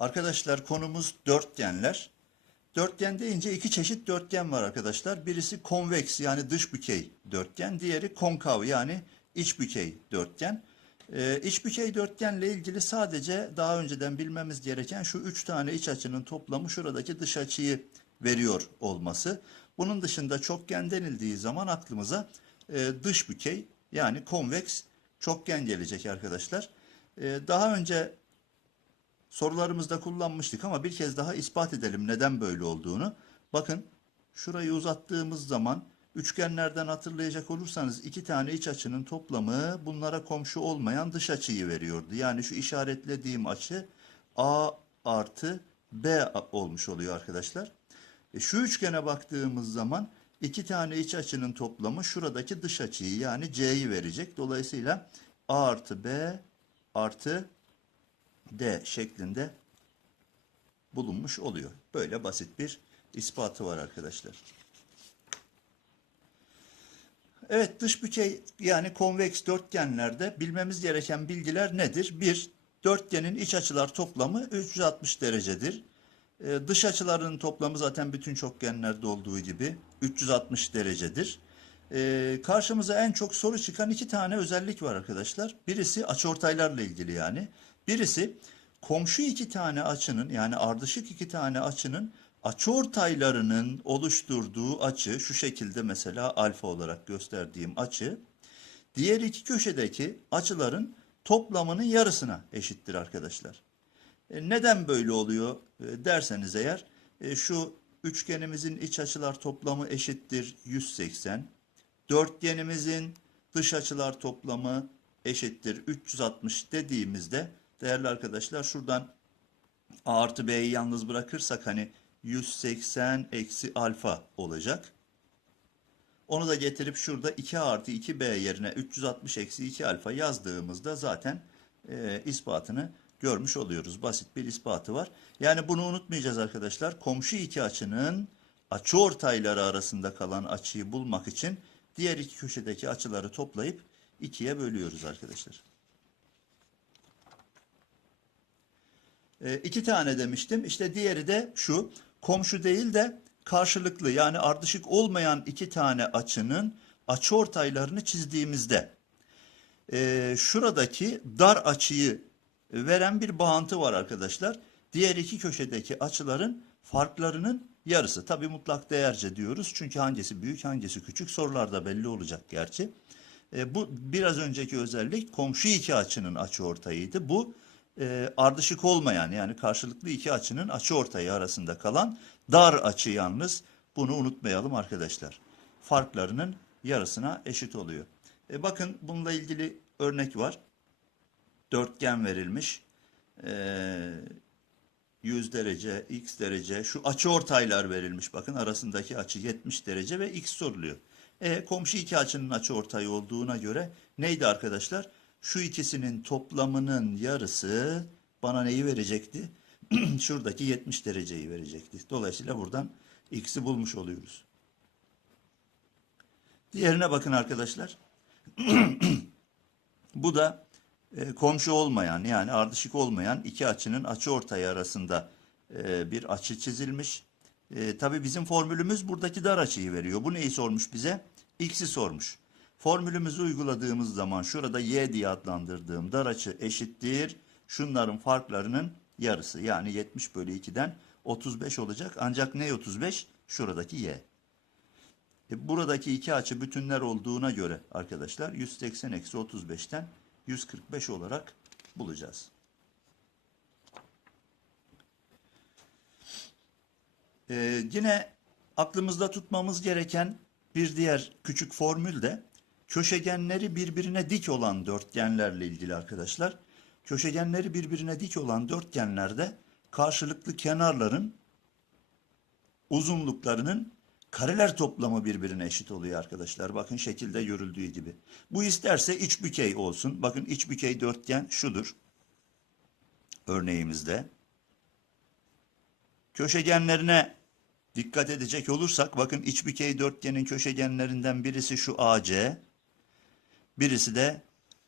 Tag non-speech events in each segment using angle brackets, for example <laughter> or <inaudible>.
Arkadaşlar konumuz dörtgenler. Dörtgen deyince iki çeşit dörtgen var arkadaşlar. Birisi konveks yani dış bükey dörtgen. Diğeri konkav yani iç bükey dörtgen. Ee, iç bükey dörtgenle ilgili sadece daha önceden bilmemiz gereken şu üç tane iç açının toplamı şuradaki dış açıyı veriyor olması. Bunun dışında çokgen denildiği zaman aklımıza e, dış bükey yani konveks çokgen gelecek arkadaşlar. Ee, daha önce sorularımızda kullanmıştık ama bir kez daha ispat edelim neden böyle olduğunu. Bakın şurayı uzattığımız zaman üçgenlerden hatırlayacak olursanız iki tane iç açının toplamı bunlara komşu olmayan dış açıyı veriyordu. Yani şu işaretlediğim açı A artı B olmuş oluyor arkadaşlar. E şu üçgene baktığımız zaman iki tane iç açının toplamı şuradaki dış açıyı yani C'yi verecek. Dolayısıyla A artı B artı D şeklinde bulunmuş oluyor. Böyle basit bir ispatı var arkadaşlar. Evet dış bükey yani konveks dörtgenlerde bilmemiz gereken bilgiler nedir? Bir, dörtgenin iç açılar toplamı 360 derecedir. Ee, dış açıların toplamı zaten bütün çokgenlerde olduğu gibi 360 derecedir. Ee, karşımıza en çok soru çıkan iki tane özellik var arkadaşlar. Birisi açıortaylarla ilgili yani. Birisi komşu iki tane açının yani ardışık iki tane açının açıortaylarının oluşturduğu açı şu şekilde mesela alfa olarak gösterdiğim açı diğer iki köşedeki açıların toplamının yarısına eşittir arkadaşlar. E, neden böyle oluyor e, derseniz eğer e, şu üçgenimizin iç açılar toplamı eşittir 180. Dörtgenimizin dış açılar toplamı eşittir 360 dediğimizde değerli arkadaşlar şuradan A artı B'yi yalnız bırakırsak hani 180 eksi alfa olacak. Onu da getirip şurada 2 artı 2B yerine 360 eksi 2 alfa yazdığımızda zaten e, ispatını görmüş oluyoruz. Basit bir ispatı var. Yani bunu unutmayacağız arkadaşlar. Komşu iki açının açıortayları arasında kalan açıyı bulmak için diğer iki köşedeki açıları toplayıp ikiye bölüyoruz arkadaşlar. E, iki tane demiştim. İşte diğeri de şu. Komşu değil de karşılıklı yani ardışık olmayan iki tane açının açıortaylarını çizdiğimizde e, şuradaki dar açıyı veren bir bağıntı var arkadaşlar. Diğer iki köşedeki açıların farklarının yarısı. Tabi mutlak değerce diyoruz. Çünkü hangisi büyük hangisi küçük sorularda belli olacak gerçi. E, bu biraz önceki özellik komşu iki açının açı ortayıydı. Bu e, ardışık olmayan yani karşılıklı iki açının açı ortayı arasında kalan dar açı yalnız. Bunu unutmayalım arkadaşlar. Farklarının yarısına eşit oluyor. E, bakın bununla ilgili örnek var. Dörtgen verilmiş. E, 100 derece, x derece, şu açı ortaylar verilmiş. Bakın arasındaki açı 70 derece ve x soruluyor. E, komşu iki açının açı ortayı olduğuna göre neydi arkadaşlar? Şu ikisinin toplamının yarısı bana neyi verecekti? <clears throat> Şuradaki 70 dereceyi verecekti. Dolayısıyla buradan x'i bulmuş oluyoruz. Diğerine bakın arkadaşlar. <clears throat> Bu da e, komşu olmayan yani ardışık olmayan iki açının açı ortayı arasında e, bir açı çizilmiş. E, Tabi bizim formülümüz buradaki dar açıyı veriyor. Bu neyi sormuş bize? X'i sormuş. Formülümüzü uyguladığımız zaman şurada y diye adlandırdığım dar açı eşittir. Şunların farklarının yarısı yani 70 bölü 2'den 35 olacak. Ancak ne 35? Şuradaki y. E, buradaki iki açı bütünler olduğuna göre arkadaşlar 180 eksi 35'ten 145 olarak bulacağız. Ee, yine aklımızda tutmamız gereken bir diğer küçük formül de köşegenleri birbirine dik olan dörtgenlerle ilgili arkadaşlar. Köşegenleri birbirine dik olan dörtgenlerde karşılıklı kenarların uzunluklarının kareler toplamı birbirine eşit oluyor arkadaşlar. Bakın şekilde görüldüğü gibi. Bu isterse iç bükey olsun. Bakın iç bükey dörtgen şudur. Örneğimizde. Köşegenlerine dikkat edecek olursak bakın iç bükey dörtgenin köşegenlerinden birisi şu AC. Birisi de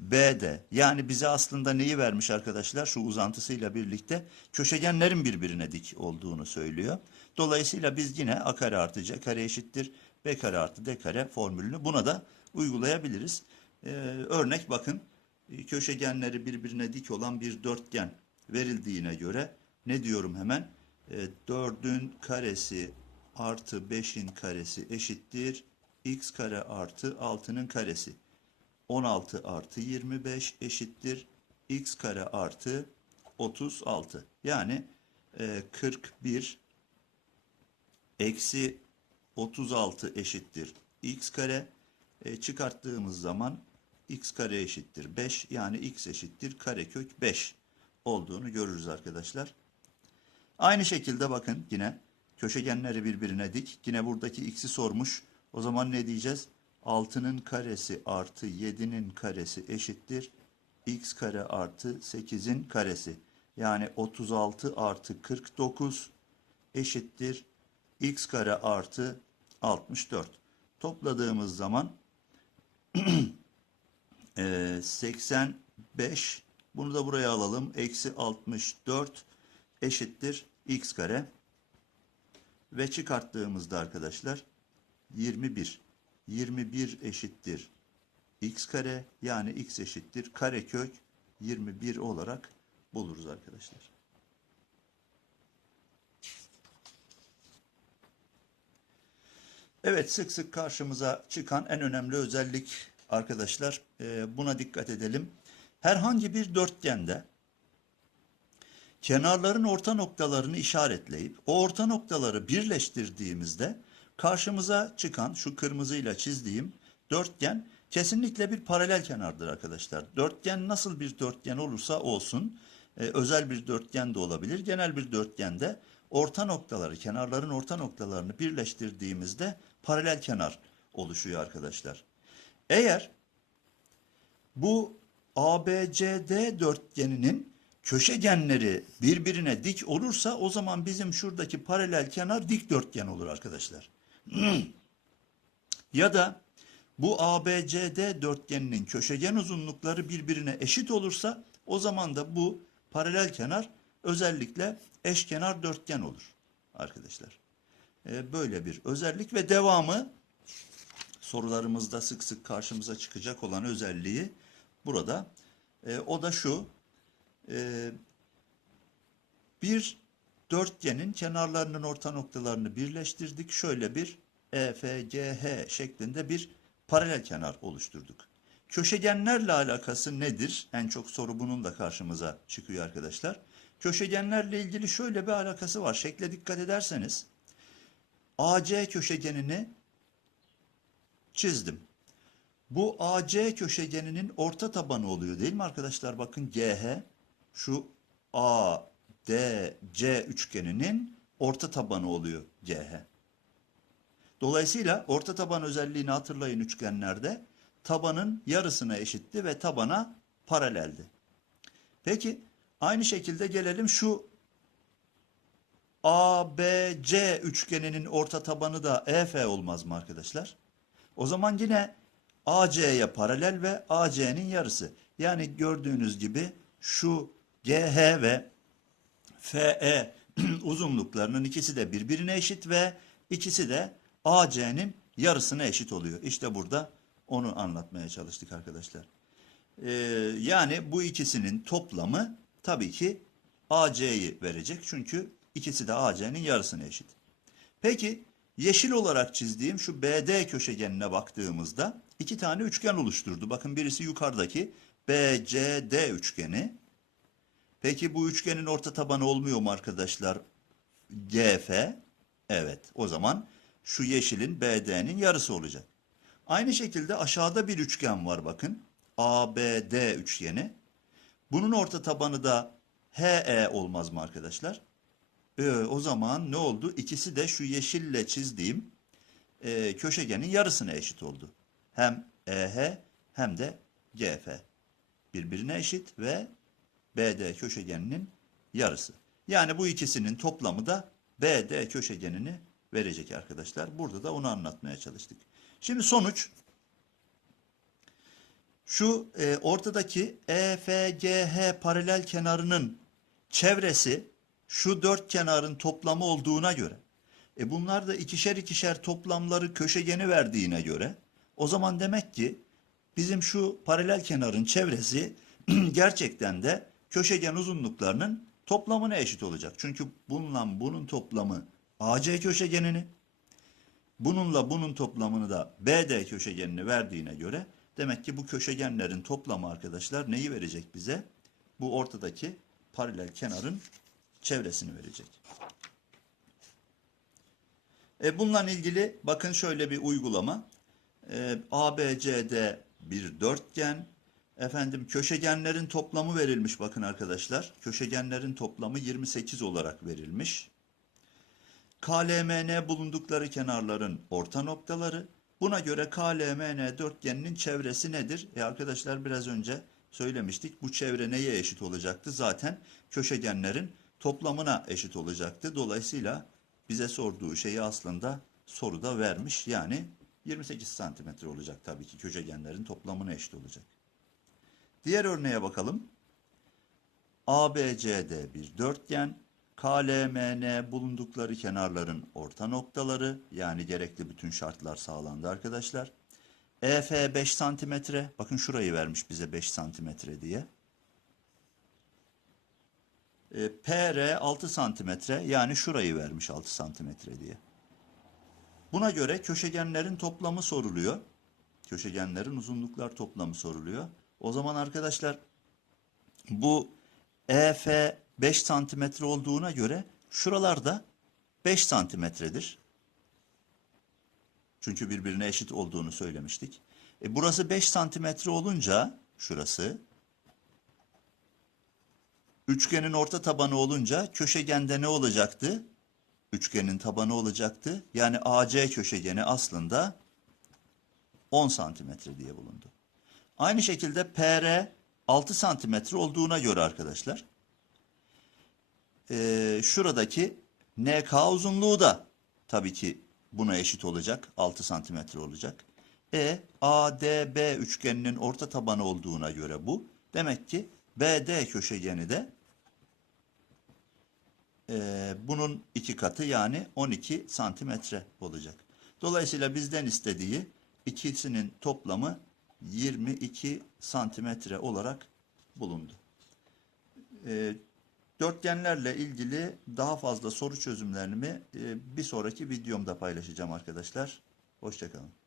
BD. Yani bize aslında neyi vermiş arkadaşlar? Şu uzantısıyla birlikte köşegenlerin birbirine dik olduğunu söylüyor. Dolayısıyla biz yine a kare artı c kare eşittir b kare artı d kare formülünü buna da uygulayabiliriz. Ee, örnek bakın e, köşegenleri birbirine dik olan bir dörtgen verildiğine göre ne diyorum hemen? E, 4'ün karesi artı 5'in karesi eşittir x kare artı 6'nın karesi. 16 artı 25 eşittir x kare artı 36. Yani e, 41 eksi 36 eşittir x kare. E, çıkarttığımız zaman x kare eşittir 5 yani x eşittir karekök 5 olduğunu görürüz arkadaşlar. Aynı şekilde bakın yine köşegenleri birbirine dik. Yine buradaki x'i sormuş. O zaman ne diyeceğiz? 6'nın karesi artı 7'nin karesi eşittir. x kare artı 8'in karesi. Yani 36 artı 49 eşittir. x kare artı 64. Topladığımız zaman <clears throat> eee, 85 bunu da buraya alalım. Eksi 64 eşittir x kare. Ve çıkarttığımızda arkadaşlar 21. 21 eşittir x kare yani x eşittir karekök 21 olarak buluruz arkadaşlar. Evet sık sık karşımıza çıkan en önemli özellik arkadaşlar e, buna dikkat edelim. Herhangi bir dörtgende kenarların orta noktalarını işaretleyip o orta noktaları birleştirdiğimizde karşımıza çıkan şu kırmızıyla çizdiğim dörtgen kesinlikle bir paralel kenardır arkadaşlar. Dörtgen nasıl bir dörtgen olursa olsun e, özel bir dörtgen de olabilir. Genel bir dörtgende orta noktaları kenarların orta noktalarını birleştirdiğimizde paralel kenar oluşuyor arkadaşlar. Eğer bu ABCD dörtgeninin köşegenleri birbirine dik olursa o zaman bizim şuradaki paralel kenar dikdörtgen olur arkadaşlar. Ya da bu ABCD dörtgeninin köşegen uzunlukları birbirine eşit olursa o zaman da bu paralel kenar özellikle eşkenar dörtgen olur arkadaşlar. Ee, böyle bir özellik ve devamı sorularımızda sık sık karşımıza çıkacak olan özelliği burada. Ee, o da şu. Ee, bir dörtgenin kenarlarının orta noktalarını birleştirdik. Şöyle bir EFGH şeklinde bir paralel kenar oluşturduk. Köşegenlerle alakası nedir? En çok soru bunun da karşımıza çıkıyor arkadaşlar. Köşegenlerle ilgili şöyle bir alakası var. Şekle dikkat ederseniz AC köşegenini çizdim. Bu AC köşegeninin orta tabanı oluyor değil mi arkadaşlar? Bakın GH şu A, D, C üçgeninin orta tabanı oluyor GH. Dolayısıyla orta taban özelliğini hatırlayın üçgenlerde. Tabanın yarısına eşitti ve tabana paraleldi. Peki aynı şekilde gelelim şu ABC üçgeninin orta tabanı da EF olmaz mı arkadaşlar? O zaman yine AC'ye paralel ve AC'nin yarısı. Yani gördüğünüz gibi şu GH ve FE <clears throat> uzunluklarının ikisi de birbirine eşit ve ikisi de AC'nin yarısına eşit oluyor. İşte burada onu anlatmaya çalıştık arkadaşlar. Ee, yani bu ikisinin toplamı tabii ki AC'yi verecek. Çünkü ikisi de AC'nin yarısına eşit. Peki yeşil olarak çizdiğim şu BD köşegenine baktığımızda iki tane üçgen oluşturdu. Bakın birisi yukarıdaki BCD üçgeni. Peki bu üçgenin orta tabanı olmuyor mu arkadaşlar? GF. Evet. O zaman şu yeşilin BD'nin yarısı olacak. Aynı şekilde aşağıda bir üçgen var bakın. ABD üçgeni. Bunun orta tabanı da HE olmaz mı arkadaşlar? Ee, o zaman ne oldu? İkisi de şu yeşille çizdiğim e, köşegenin yarısına eşit oldu. Hem EH hem de GF. Birbirine eşit ve BD köşegeninin yarısı. Yani bu ikisinin toplamı da BD köşegenini verecek arkadaşlar. Burada da onu anlatmaya çalıştık. Şimdi sonuç Şu e, ortadaki EFGH paralel kenarının çevresi şu dört kenarın toplamı olduğuna göre e bunlar da ikişer ikişer toplamları köşegeni verdiğine göre o zaman demek ki bizim şu paralel kenarın çevresi <clears throat> gerçekten de köşegen uzunluklarının toplamına eşit olacak. Çünkü bununla bunun toplamı AC köşegenini bununla bunun toplamını da BD köşegenini verdiğine göre demek ki bu köşegenlerin toplamı arkadaşlar neyi verecek bize? Bu ortadaki paralel kenarın çevresini verecek. E, bununla ilgili bakın şöyle bir uygulama. E, ABCD bir dörtgen. Efendim köşegenlerin toplamı verilmiş bakın arkadaşlar. Köşegenlerin toplamı 28 olarak verilmiş. KLMN bulundukları kenarların orta noktaları. Buna göre KLMN dörtgeninin çevresi nedir? E arkadaşlar biraz önce söylemiştik. Bu çevre neye eşit olacaktı? Zaten köşegenlerin toplamına eşit olacaktı. Dolayısıyla bize sorduğu şeyi aslında soruda vermiş. Yani 28 santimetre olacak tabii ki köşegenlerin toplamına eşit olacak. Diğer örneğe bakalım. ABCD bir dörtgen. KLMN bulundukları kenarların orta noktaları yani gerekli bütün şartlar sağlandı arkadaşlar. EF 5 santimetre. Bakın şurayı vermiş bize 5 santimetre diye. E, PR 6 santimetre yani şurayı vermiş 6 santimetre diye. Buna göre köşegenlerin toplamı soruluyor. Köşegenlerin uzunluklar toplamı soruluyor. O zaman arkadaşlar bu EF 5 santimetre olduğuna göre şuralarda 5 santimetredir. Çünkü birbirine eşit olduğunu söylemiştik. E burası 5 santimetre olunca şurası Üçgenin orta tabanı olunca köşegende ne olacaktı? Üçgenin tabanı olacaktı. Yani AC köşegeni aslında 10 santimetre diye bulundu. Aynı şekilde PR 6 santimetre olduğuna göre arkadaşlar eee, şuradaki NK uzunluğu da tabii ki buna eşit olacak. 6 santimetre olacak. E ADB üçgeninin orta tabanı olduğuna göre bu. Demek ki BD köşegeni de e, bunun iki katı yani 12 santimetre olacak. Dolayısıyla bizden istediği ikisinin toplamı 22 santimetre olarak bulundu. E, dörtgenlerle ilgili daha fazla soru çözümlerini e, bir sonraki videomda paylaşacağım arkadaşlar. Hoşçakalın.